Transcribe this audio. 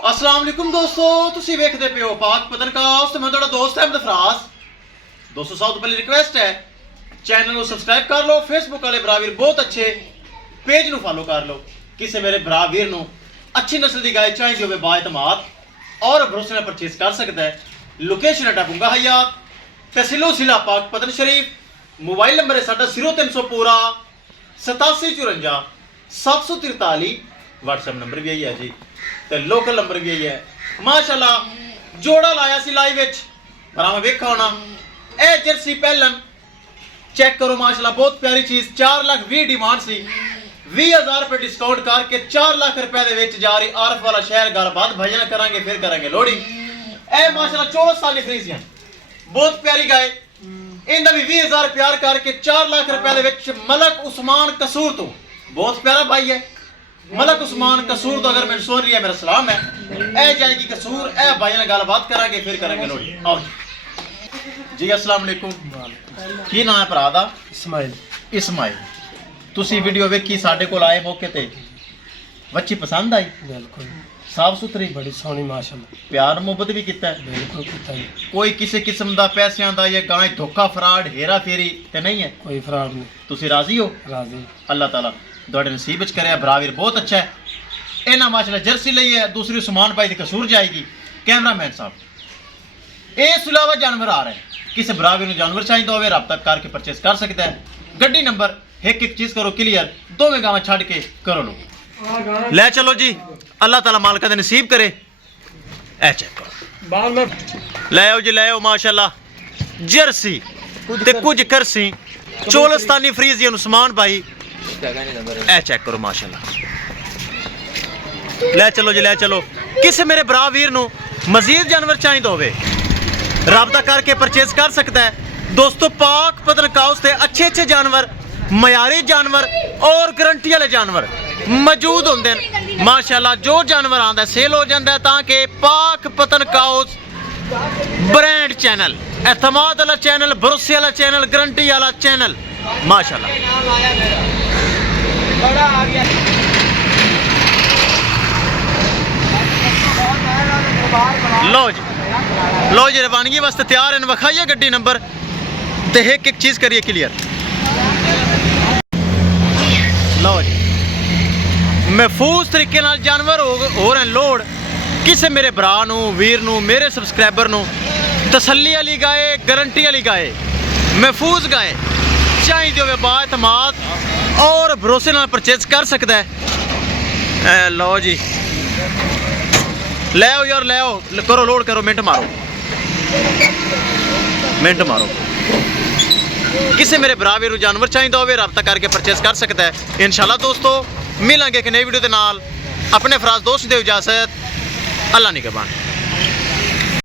अस्सलाम वालेकुम दोस्तों, तुसी वेखदे पे हो पाक पतनकास्ट ते मैं तुहाडा दोस्त अहमद फराज। दोस्तों सब तो पहली रिक्वेस्ट है चैनल को सब्सक्राइब कर लो। फेसबुक वाले भरावीर बहुत अच्छे पेज नु फॉलो कर लो। किसी मेरे भरावीर नु अच्छी नस्ल की गाय चाहिए होवे बाएतमाद और भरोसे नाल परचेज कर सकता है। लोकेशन है टापुंगा हयात तहसीलो जिला पाक पतन शरीफ। मोबाइल नंबर है साडा 0300 पूरा 8754 743। व्हाट्सएप नंबर भी यही है जी ते लोकल नंबर भी यही है। माशाल्लाह जोड़ा लाया सी लाइव विच भरावा वेखा होना। ए जर्सी पहलन चेक करो माशाल्लाह बहुत प्यारी चीज। 4,20,000 डिमांड सी 20,000 रुपए डिस्काउंट करके 4 लाख रुपए दे विच जा रही। आरफ वाला शहर गलबात भाइयां करांगे फिर करांगे लोड़ी। ए माशाल्लाह 14 साल की फ्रीजियन बहुत प्यारी गाय। इंदा भी 20,000 प्यार करके 4 लाख रुपए दे विच मलक उस्मान कसूर तो बहुत प्यारा भाई है। मलक उस्मान कसूर तो अगर मैं सुन रही है मेरा सलाम है। ए जाएगी कसूर ए भाई ने गलबात करांगे फिर करांगे लोड़ी। आओ जी अस्सलाम वालेकुम। की नाम है भरा दा? इस्माइल। इस्माइल तुसी वीडियो वेखी साडे कोल आए मौके ते बच्ची पसंद आई? बिल्कुल साफ सुथरी बड़ी सोहनी माशाल्लाह। प्यार मुहब्बत भी कीता है? बिल्कुल कीता जी। कोई किसी किस्म दा पैसिਆਂ ਦਾ या गाय धोखा फ्रॉड हेरा फेरी ते नहीं है? कोई फ्रॉड नहीं। तुसी राजी हो? राजी। अल्लाह ताला ਤੁਹਾਡੇ नसीब च करे। भरावीर बहुत अच्छा है। इन्हें माशाल्लाह जर्सी ली है दूसरी उस्मान भाई की कसूर जाएगी। कैमरामैन साहब इस अलावा जानवर आ रहे हैं। किसी भरावीर को जानवर चाहिए हो रब्ता करके परचेस कर सकता है। गड्डी नंबर एक चीज करो क्लियर दोवें गावां छड़ के करो लो ले चलो जी। अल्लाह ताला मालिक दे नसीब करे। ए चेक करो बाल में ले आओ जी ले आओ माशाल्लाह जर्सी ते कुछ करसी चोलस्तानी फ्रीजियन उस्मान भाई ए चेक करो माशाल्लाह। ले चलो जी ले चलो। किसी मेरे भरा वीर नु मजीद जानवर चाहिए होवे राबता करके परचेज कर सकता है। दोस्तों पाक पतनकाउस से अच्छे अच्छे जानवर मयारी जानवर और गारंटी वाले जानवर मौजूद होंगे माशाल्लाह। जो जानवर आंदा सेल हो जाता है ताकि पाक पतनकाउस ब्रांड चैनल एतमाद वाला चैनल भरोसे वाला चैनल गारंटी वाला चैनल माशाल्लाह। लो जी रवानगी वास्ते तैयार हैं। विखाइए गड्डी नंबर ते एक चीज करिए क्लियर। लो जी महफूज तरीके नाल जानवर हो रहे लोड। किसी मेरे भरा नू वीर नू मेरे सबसक्राइबर नू तसल्ली वाली गाय गारंटी वाली गाय महफूज गाय चाहिए हो बाएतमाद और भरोसे नाल परचेज कर सकता है। लो जी ले आओ यार ले आओ करो लोड करो मिनट मारो मिनट मारो। किसी मेरे भरावीर जानवर चाहिए हो रब्ता करके परचेज कर सकता है। इंशाल्लाह दोस्तों मिलेंगे एक नई वीडियो के नाल। अपने फराज दोस्त दे इजाजत। अल्लाह निगहबान।